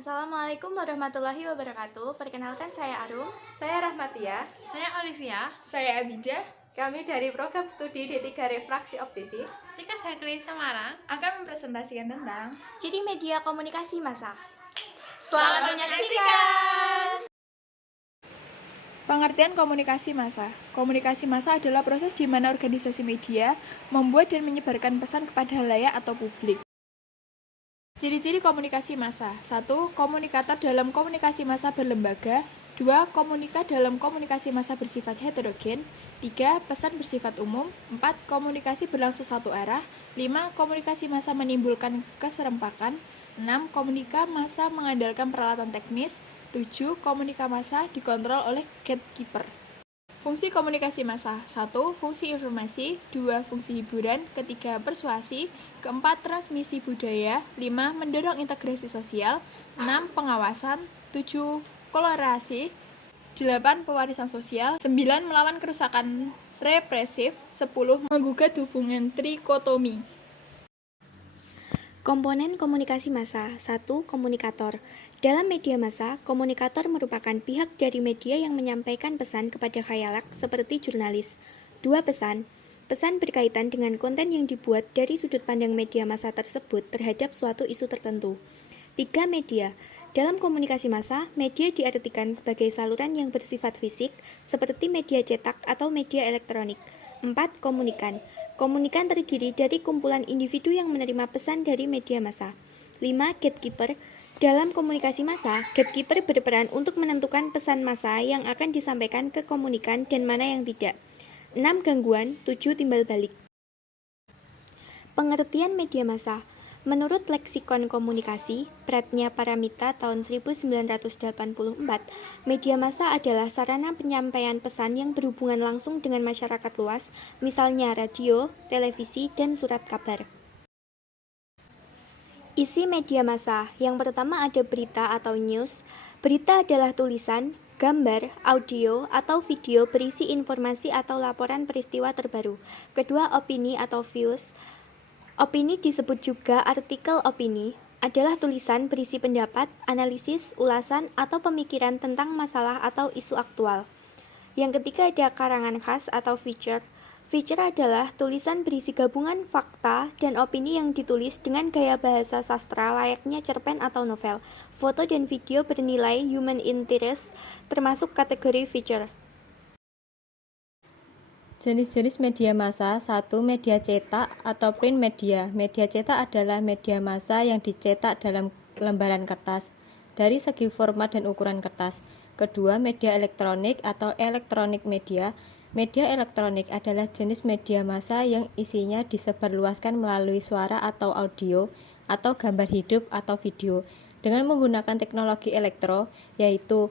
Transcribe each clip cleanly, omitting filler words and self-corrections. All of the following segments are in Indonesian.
Assalamualaikum warahmatullahi wabarakatuh. Perkenalkan saya Arum. Saya Rahmatia. Saya Olivia. Saya Abidah. Kami dari program studi D3 Refraksi Optisi Stika Sakri Semarang akan mempresentasikan tentang ciri media komunikasi massa. Selamat menyaksikan. Pengertian komunikasi massa. Komunikasi massa adalah proses di mana organisasi media membuat dan menyebarkan pesan kepada halayak atau publik. Ciri-ciri komunikasi massa. 1. Komunikator dalam komunikasi massa berlembaga. 2. Komunikat dalam komunikasi massa bersifat heterogen. 3. Pesan bersifat umum. 4. Komunikasi berlangsung satu arah. 5. Komunikasi massa menimbulkan keserempakan. 6. Komunika massa mengandalkan peralatan teknis. 7. Komunika massa dikontrol oleh gatekeeper. Fungsi komunikasi massa. 1. Fungsi informasi. 2. Fungsi hiburan. 3. Persuasi. 4. Transmisi budaya. 5. Mendorong integrasi sosial. 6. Pengawasan. 7. Kolerasi. 8. Pewarisan sosial. 9. Melawan kerusakan represif. 10. Menggugat hubungan trikotomi. Komponen komunikasi massa. 1. Komunikator. Dalam media massa, komunikator merupakan pihak dari media yang menyampaikan pesan kepada khalayak seperti jurnalis. 2. Pesan. Pesan berkaitan dengan konten yang dibuat dari sudut pandang media massa tersebut terhadap suatu isu tertentu. 3. Media. Dalam komunikasi massa, media diartikan sebagai saluran yang bersifat fisik, seperti media cetak atau media elektronik. 4. Komunikan. Komunikan terdiri dari kumpulan individu yang menerima pesan dari media massa. 5. Gatekeeper. Dalam komunikasi massa, gatekeeper berperan untuk menentukan pesan massa yang akan disampaikan ke komunikan dan mana yang tidak. 6. Gangguan. 7. Timbal balik. Pengertian media massa. Menurut Leksikon Komunikasi, Pratnya Paramita tahun 1984, media massa adalah sarana penyampaian pesan yang berhubungan langsung dengan masyarakat luas, misalnya radio, televisi, dan surat kabar. Isi media massa. Yang pertama ada berita atau news. Berita adalah tulisan, gambar, audio, atau video berisi informasi atau laporan peristiwa terbaru. Kedua, opini atau views. Opini disebut juga artikel opini, adalah tulisan berisi pendapat, analisis, ulasan, atau pemikiran tentang masalah atau isu aktual. Yang ketiga ada karangan khas atau feature. Feature adalah tulisan berisi gabungan fakta dan opini yang ditulis dengan gaya bahasa sastra layaknya cerpen atau novel. Foto dan video bernilai human interest termasuk kategori feature. Jenis-jenis media massa. 1. Media cetak atau print media. Media cetak adalah media massa yang dicetak dalam lembaran kertas dari segi format dan ukuran kertas. Kedua, media elektronik atau electronic media. Media elektronik adalah jenis media massa yang isinya disebarluaskan melalui suara atau audio atau gambar hidup atau video dengan menggunakan teknologi elektro, yaitu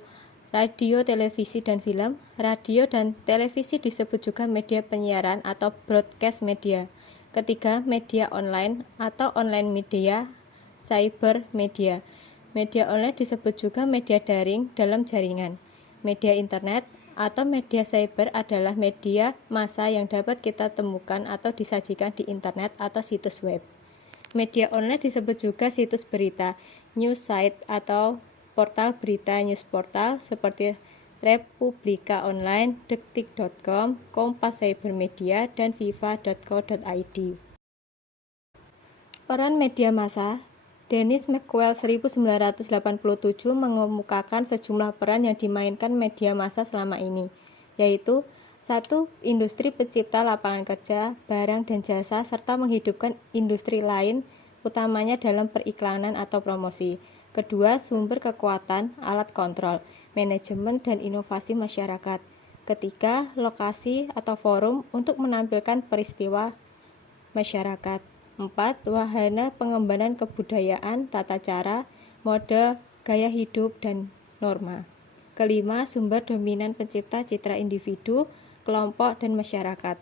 radio, televisi, dan film. Radio dan televisi disebut juga media penyiaran atau broadcast media. Ketiga, media online atau online media, cyber media. Media online disebut juga media daring dalam jaringan. Media internet atau media cyber adalah media massa yang dapat kita temukan atau disajikan di internet atau situs web. Media online disebut juga situs berita, news site atau portal berita news portal seperti Republika Online, Detik.com, Kompas Cybermedia, dan Viva.co.id. Peran media massa. Dennis McQuell 1987 mengemukakan sejumlah peran yang dimainkan media massa selama ini, yaitu 1. Industri pencipta lapangan kerja, barang dan jasa, serta menghidupkan industri lain, utamanya dalam periklanan atau promosi. Kedua, sumber kekuatan, alat kontrol, manajemen dan inovasi masyarakat. Ketiga, lokasi atau forum untuk menampilkan peristiwa masyarakat. 4. Wahana pengembangan kebudayaan, tata cara, mode, gaya hidup, dan norma. Kelima, sumber dominan pencipta citra individu, kelompok, dan masyarakat.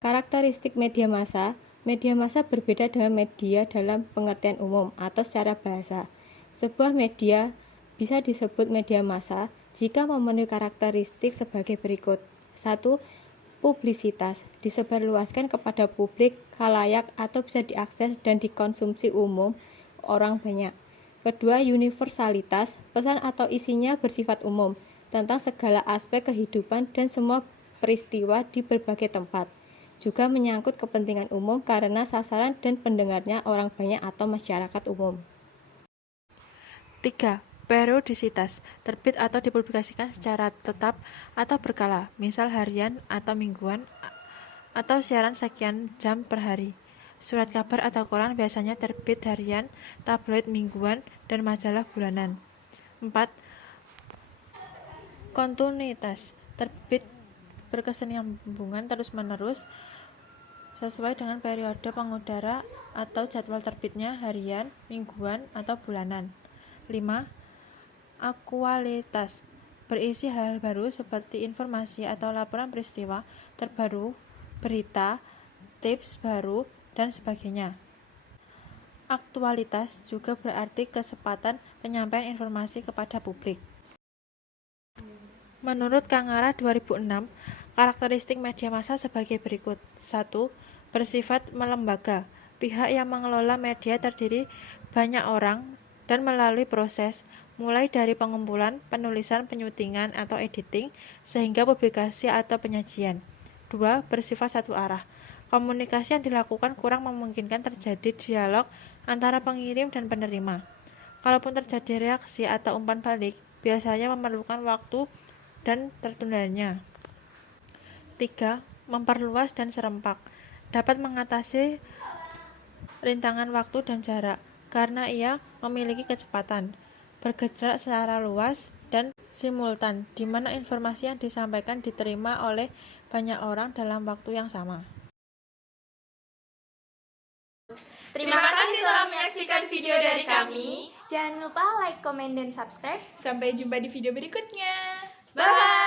Karakteristik media massa. Media massa berbeda dengan media dalam pengertian umum atau secara bahasa. Sebuah media bisa disebut media massa jika memenuhi karakteristik sebagai berikut. 1. Publisitas, disebarluaskan kepada publik, khalayak, atau bisa diakses dan dikonsumsi umum orang banyak. Kedua, universalitas, pesan atau isinya bersifat umum, tentang segala aspek kehidupan dan semua peristiwa di berbagai tempat. Juga menyangkut kepentingan umum karena sasaran dan pendengarnya orang banyak atau masyarakat umum. 3. Periodisitas, terbit atau dipublikasikan secara tetap atau berkala, misal harian atau mingguan, atau siaran sekian jam per hari. Surat kabar atau koran biasanya terbit harian, tabloid mingguan, dan majalah bulanan. 4. Kontinuitas, terbit berkesinambungan terus-menerus sesuai dengan periode pengudara atau jadwal terbitnya harian, mingguan, atau bulanan. 5. Aktualitas, berisi hal-hal baru seperti informasi atau laporan peristiwa terbaru, berita, tips baru, dan sebagainya. Aktualitas juga berarti kesempatan penyampaian informasi kepada publik. Menurut Kangara 2006, karakteristik media massa sebagai berikut. 1. Bersifat melembaga. Pihak yang mengelola media terdiri banyak orang dan melalui proses, mulai dari pengumpulan, penulisan, penyutingan, atau editing, sehingga publikasi atau penyajian. 2. Bersifat satu arah. Komunikasi yang dilakukan kurang memungkinkan terjadi dialog antara pengirim dan penerima. Kalaupun terjadi reaksi atau umpan balik, biasanya memerlukan waktu dan tertundanya. 3. Memperluas dan serempak. Dapat mengatasi rintangan waktu dan jarak, karena ia memiliki kecepatan, bergerak secara luas dan simultan, di mana informasi yang disampaikan diterima oleh banyak orang dalam waktu yang sama. Terima kasih telah menyaksikan video dari kami. Jangan lupa like, komen, dan subscribe. Sampai jumpa di video berikutnya. Bye-bye!